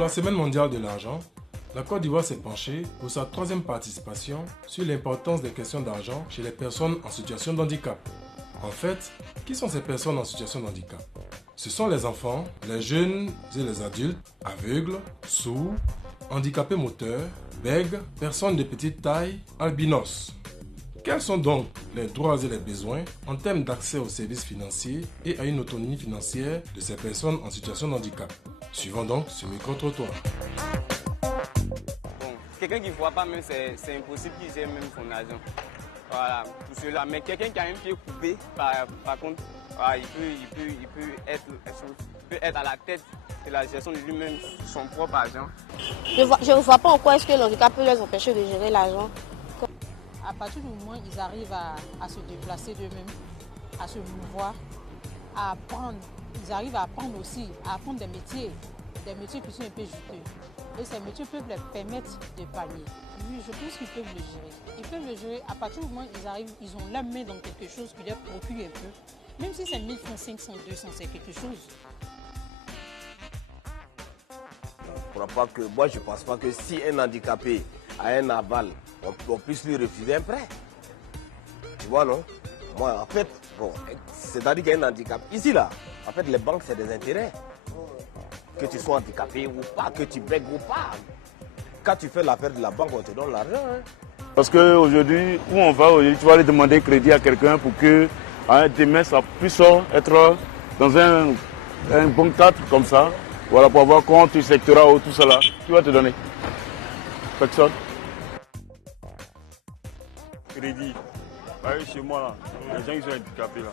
la Semaine mondiale de l'argent, la Côte d'Ivoire s'est penchée pour sa 3e participation sur l'importance des questions d'argent chez les personnes en situation de handicap. En fait, qui sont ces personnes en situation de handicap? Ce sont les enfants, les jeunes et les adultes, aveugles, sourds, handicapés moteurs, bègues, personnes de petite taille, albinos. Quels sont donc les droits et les besoins en termes d'accès aux services financiers et à une autonomie financière de ces personnes en situation de handicap? Suivons donc ce micro-trottoir. Bon, quelqu'un qui ne voit pas même, c'est impossible qu'il gère même son argent. Voilà, tout cela. Mais quelqu'un qui a un pied coupé, par contre, voilà, il peut être à la tête de la gestion de lui-même, son propre argent. Je ne vois pas en quoi est-ce que le handicap peut les empêcher de gérer l'argent. À partir du moment où ils arrivent à se déplacer d'eux-mêmes, à se mouvoir, à apprendre, ils arrivent à apprendre aussi, à apprendre des métiers qui sont un peu juteux. Et ces métiers peuvent leur permettre de pallier. Oui, je pense qu'ils peuvent le gérer. Ils peuvent le gérer à partir du moment où ils arrivent, ils ont la main dans quelque chose qui leur procure un peu. Même si c'est 1000 francs, 500, 200, c'est quelque chose. Moi, je ne pense pas que si un handicapé a un aval, on puisse lui refuser un prêt. Tu vois, non? Moi, en fait, bon, c'est-à-dire qu'il y a un handicap. Ici, là, en fait, les banques, c'est des intérêts. Que tu sois handicapé ou pas, que tu bègues ou pas. Quand tu fais l'affaire de la banque, on te donne l'argent. Hein. Parce qu'aujourd'hui, où on va, tu vas aller demander crédit à quelqu'un pour que demain, ça puisse être dans un bon cadre comme ça. Voilà, pour avoir compte, sectorat ou tout cela. Qui va te donner? Personne. Crédit. Bah, chez moi, là, les gens qui sont handicapés, là,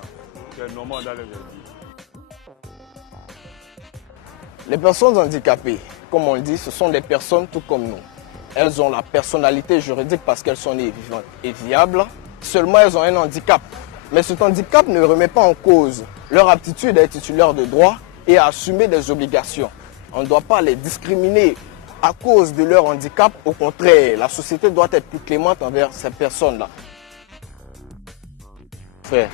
c'est normal d'aller leur dire. Les personnes handicapées, comme on le dit, ce sont des personnes tout comme nous. Elles ont la personnalité juridique parce qu'elles sont nées vivantes et viables. Seulement, elles ont un handicap. Mais cet handicap ne remet pas en cause leur aptitude à être titulaire de droits et à assumer des obligations. On ne doit pas les discriminer à cause de leur handicap. Au contraire, la société doit être plus clémente envers ces personnes-là. Frère,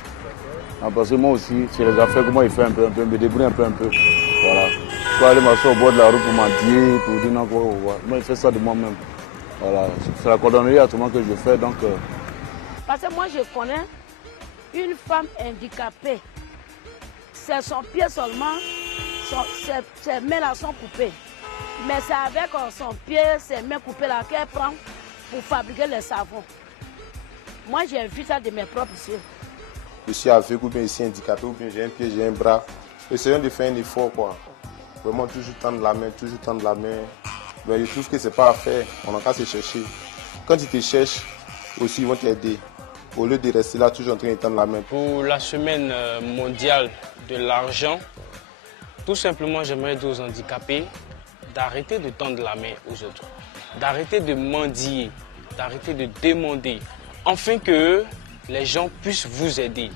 parce que moi aussi, c'est les affaires que moi, il fait un peu, me débrouille un peu. Voilà. Je peux aller m'asseoir au bord de la route pour mendier, pour dire non, quoi. Moi, je fais ça de moi-même. Voilà. C'est la cordonnerie à tout moment que je fais, donc... Parce que moi, je connais une femme handicapée. C'est son pied seulement, ses mains là sont coupées. Mais c'est avec son pied, ses mains coupées là qu'elle prend pour fabriquer les savons. Moi, j'ai vu ça de mes propres yeux. Je suis aveugle ou bien ici handicapé, ou bien j'ai un pied, j'ai un bras. Essayons de faire un effort, quoi. Vraiment toujours tendre la main, toujours tendre la main. Mais je trouve que c'est pas à faire, on n'a qu'à se chercher. Quand ils te cherchent, aussi ils vont t'aider. Au lieu de rester là, toujours en train de tendre la main. Pour la semaine mondiale de l'argent, tout simplement, j'aimerais dire aux handicapés d'arrêter de tendre la main aux autres, d'arrêter de mendier, d'arrêter de demander, afin que les gens puissent vous aider.